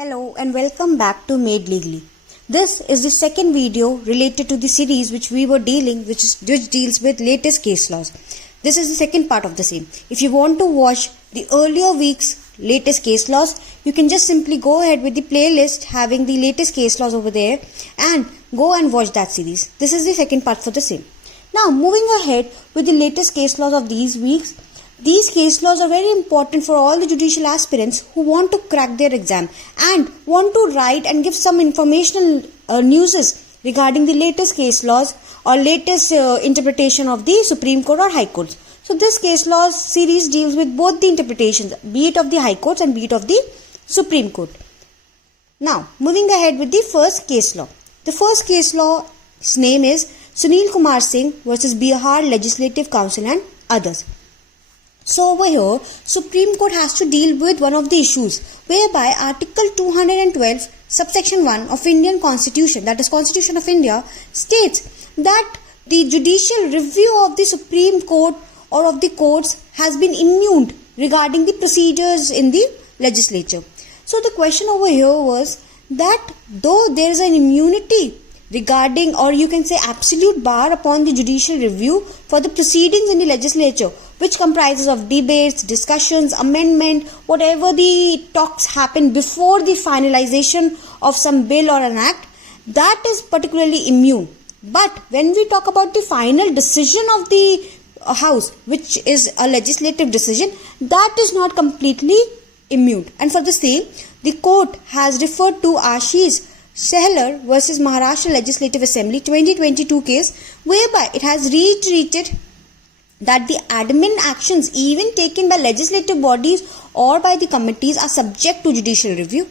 Hello and welcome back to Made Legally. This is the second video related to the series which we were dealing, which deals with latest case laws. This is the second part of the same. If you want to watch the earlier week's latest case laws, you can just simply go ahead with the playlist having the latest case laws over there and go and watch that series. This is the second part for the same. Now moving ahead with the latest case laws of these weeks. These case laws are very important for all the judicial aspirants who want to crack their exam and want to write and give some informational newses regarding the latest case laws or latest interpretation of the Supreme Court or High Courts. So this case laws series deals with both the interpretations, be it of the High Courts and be it of the Supreme Court. Now moving ahead with the first case law. The first case law's name is Sunil Kumar Singh versus Bihar Legislative Council and others. So over here, Supreme Court has to deal with one of the issues whereby Article 212 subsection 1 of Indian Constitution, that is Constitution of India, states that the judicial review of the Supreme Court or of the courts has been immune regarding the procedures in the legislature. So the question over here was that though there is an immunity regarding, or you can say absolute bar upon the judicial review for the proceedings in the legislature, which comprises of debates, discussions, amendment, whatever the talks happen before the finalization of some bill or an act, that is particularly immune. But when we talk about the final decision of the House, which is a legislative decision, that is not completely immune. And for the same, the court has referred to Ashish Sehlar versus Maharashtra Legislative Assembly 2022 case, whereby it has reiterated that the admin actions even taken by legislative bodies or by the committees are subject to judicial review,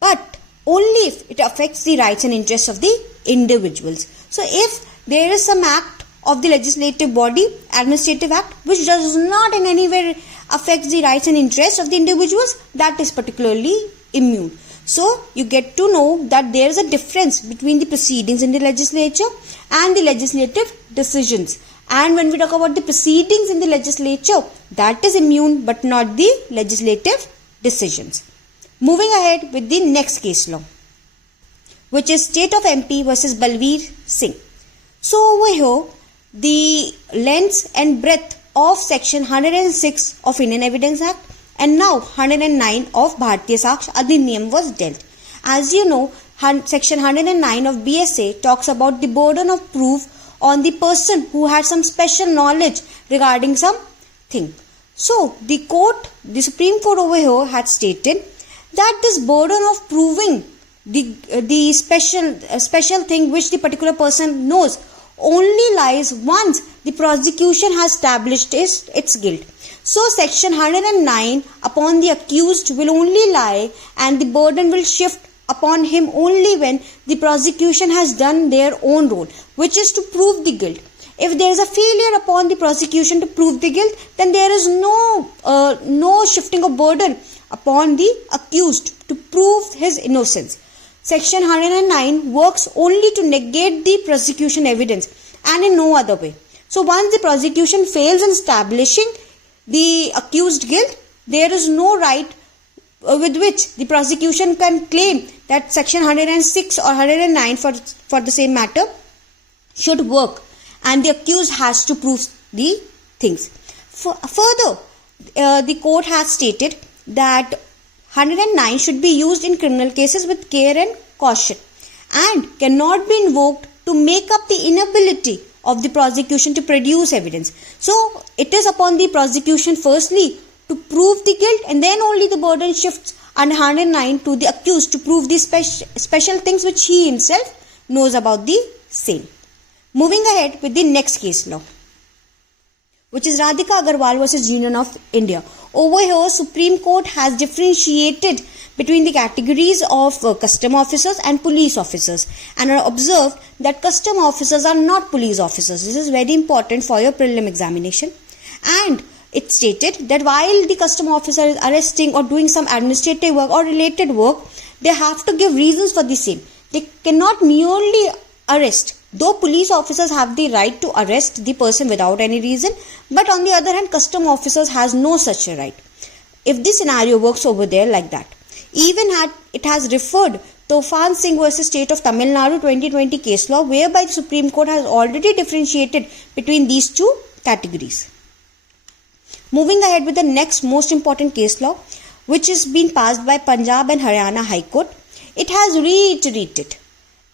but only if it affects the rights and interests of the individuals. So if there is some act of the legislative body, administrative act, which does not in any way affect the rights and interests of the individuals, that is particularly immune. So you get to know that there is a difference between the proceedings in the legislature and the legislative decisions. And when we talk about the proceedings in the legislature, that is immune but not the legislative decisions. Moving ahead with the next case law, which is State of MP versus Balveer Singh. So over here, the length and breadth of section 106 of Indian Evidence Act and now 109 of Bharatiya Saksh Adhiniyam was dealt. As you know, section 109 of BSA talks about the burden of proof on the person who had some special knowledge regarding some thing. So the Supreme Court over here had stated that this burden of proving the special thing which the particular person knows only lies once the prosecution has established its guilt. So section 109 upon the accused will only lie and the burden will shift upon him only when the prosecution has done their own role, which is to prove the guilt. If there is a failure upon the prosecution to prove the guilt, then there is no shifting of burden upon the accused to prove his innocence. Section 109 works only to negate the prosecution evidence and in no other way. So once the prosecution fails in establishing the accused guilt, there is no right with which the prosecution can claim that section 106 or 109 for the same matter should work, and the accused has to prove the things. Further, the court has stated that 109 should be used in criminal cases with care and caution and cannot be invoked to make up the inability of the prosecution to produce evidence. So it is upon the prosecution firstly to prove the guilt, and then only the burden shifts under 109 to the accused to prove the special things which he himself knows about the same. Moving ahead with the next case law, which is Radhika Agarwal versus Union of India. Over here, Supreme Court has differentiated between the categories of custom officers and police officers and observed that custom officers are not police officers. This is very important for your prelim examination. And it stated that while the custom officer is arresting or doing some administrative work or related work, they have to give reasons for the same. They cannot merely arrest. Though police officers have the right to arrest the person without any reason, but on the other hand, custom officers has no such a right. If the scenario works over there like that, Even it has referred Tofan Singh versus State of Tamil Nadu 2020 case law, whereby the Supreme Court has already differentiated between these two categories. Moving ahead with the next most important case law, which is being passed by Punjab and Haryana High Court, it has reiterated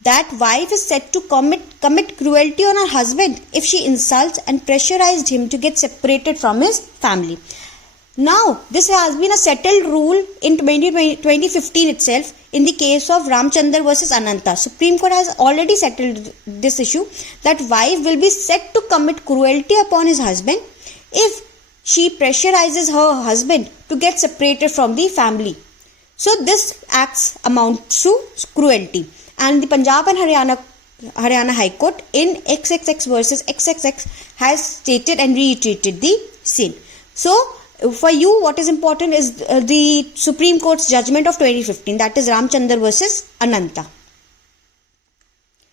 that wife is said to commit cruelty on her husband if she insults and pressurized him to get separated from his family. Now, this has been a settled rule in 2015 itself in the case of Ramchandar versus Ananta. Supreme Court has already settled this issue that wife will be said to commit cruelty upon his husband if she pressurizes her husband to get separated from the family. So this acts amounts to cruelty. And the Punjab and Haryana High Court in XXX versus XXX has stated and reiterated the same. So for you, what is important is the Supreme Court's judgment of 2015, that is Ramchandar versus Ananta.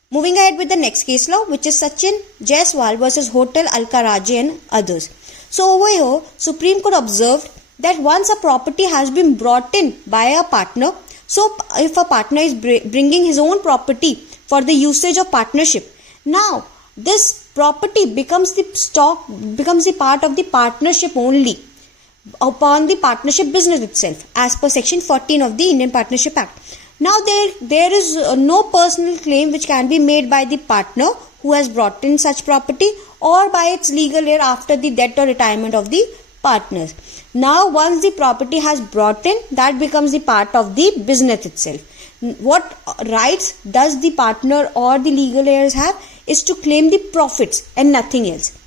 Moving ahead with the next case law, which is Sachin Jaiswal versus Hotel Alka Rajah and others. So over here, Supreme Court observed that once a property has been brought in by a partner, so if a partner is bringing his own property for the usage of partnership, now this property becomes the part of the partnership only upon the partnership business itself, as per section 14 of the Indian Partnership Act. Now there is no personal claim which can be made by the partner who has brought in such property or by its legal heir after the death or retirement of the partners. Now once the property has brought in, that becomes the part of the business itself. What rights does the partner or the legal heirs have is to claim the profits and nothing else.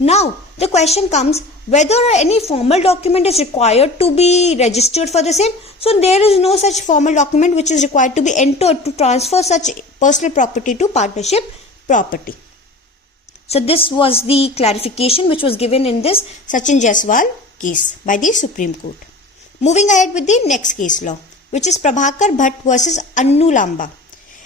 Now the question comes whether any formal document is required to be registered for the same. So there is no such formal document which is required to be entered to transfer such personal property to partnership property. So this was the clarification which was given in this Sachin Jaiswal case by the Supreme Court. Moving ahead with the next case law, which is Prabhakar Bhatt versus Annu Lamba.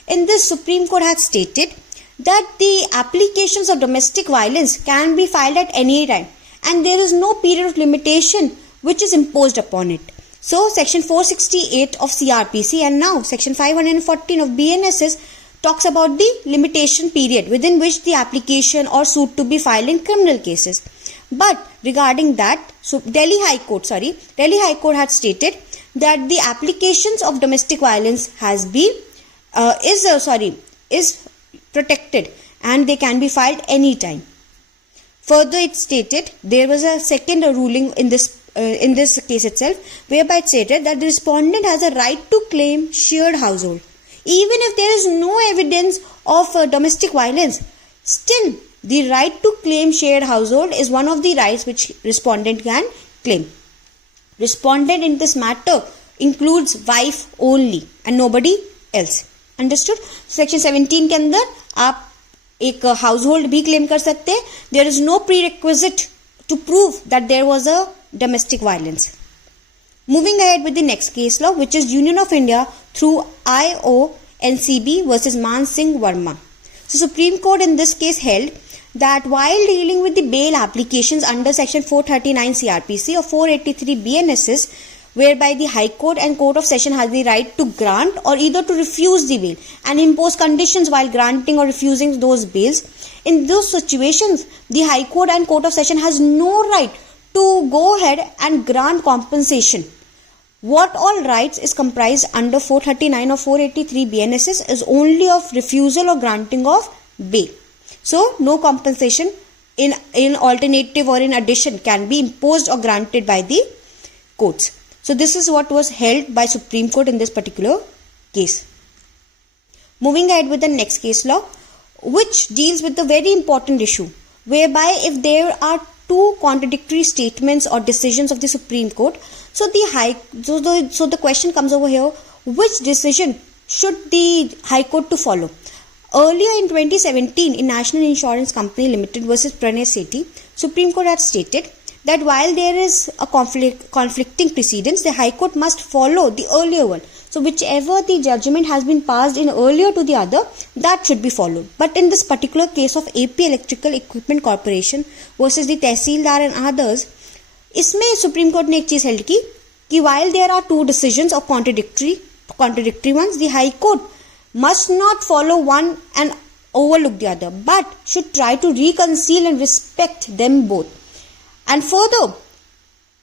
In this, Supreme Court has stated that the applications of domestic violence can be filed at any time and there is no period of limitation which is imposed upon it. So section 468 of CRPC and now section 514 of BNSS talks about the limitation period within which the application or suit to be filed in criminal cases. But regarding that, so Delhi High Court had stated that the applications of domestic violence is protected and they can be filed anytime. Further, it stated there was a second ruling in this case itself, whereby it stated that the respondent has a right to claim shared household. Even if there is no evidence of domestic violence, still the right to claim shared household is one of the rights which respondent can claim. Respondent in this matter includes wife only and nobody else. Understood? Section 17 के अंदर आप एक household भी claim कर सकते हैं. There is no prerequisite to prove that there was a domestic violence. Moving ahead with the next case law, which is Union of India through IONCB versus Man Singh Verma. So Supreme Court in this case held that while dealing with the bail applications under section 439 CRPC or 483 BNSS, whereby the High Court and Court of Session has the right to grant or either to refuse the bail and impose conditions while granting or refusing those bails, in those situations, the High Court and Court of Session has no right to go ahead and grant compensation. What all rights is comprised under 439 or 483 BNSS is only of refusal or granting of bail. So, no compensation in alternative or in addition can be imposed or granted by the courts. So, this is what was held by Supreme Court in this particular case. Moving ahead with the next case law, which deals with the very important issue, whereby if there are two contradictory statements or decisions of the Supreme Court, so the question comes over here, which decision should the High Court to follow? Earlier in 2017, in National Insurance Company Limited versus Pranay Sethi, Supreme Court had stated that while there is a conflicting precedence, the High Court must follow the earlier one. So whichever the judgment has been passed in earlier to the other, that should be followed. But in this particular case of AP Electrical Equipment Corporation versus the Tehsildar and others, इसमें Supreme Court ने एक चीज held की कि while there are two decisions or contradictory ones, the High Court must not follow one and overlook the other, but should try to reconcile and respect them both. And further,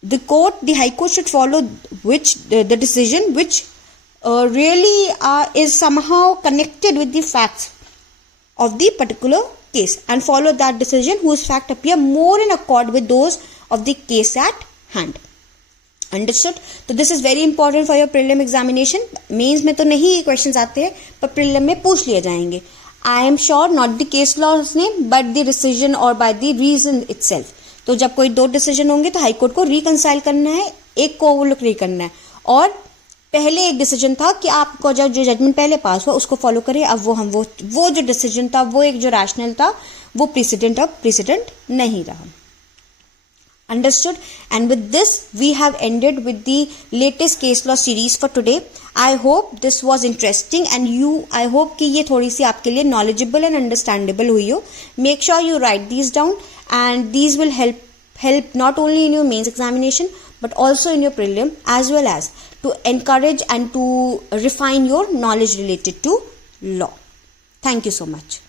the High Court should follow the decision which really is somehow connected with the facts of the particular case, and follow that decision whose facts appear more in accord with those of the case at hand. Understood? तो this is very important for your prelim examination. Mains में तो नहीं ये questions आते हैं, पर prelim में पूछ लिए जाएंगे. I am sure not the case laws name but the decision और बाय द रीजन इटसेल्फ. तो जब कोई दो डिसीजन होंगे तो हाई कोर्ट को रिकंसाइल करना है, एक को ओवरलुक नहीं करना है. और पहले एक डिसीजन था कि आपको जो जजमेंट पहले पास हुआ उसको फॉलो करें. अब वो जो डिसीजन था, वो एक जो रैशनल था, वो प्रेसिडेंट अब प्रेसिडेंट नहीं रहा. Understood? And with this we have ended with the latest case law series for today. I hope this was interesting and I hope कि ये थोड़ी सी आपके लिए knowledgeable and understandable हुई हो. Make sure you write these down and these will help not only in your mains examination but also in your prelim, as well as to encourage and to refine your knowledge related to law. Thank you so much.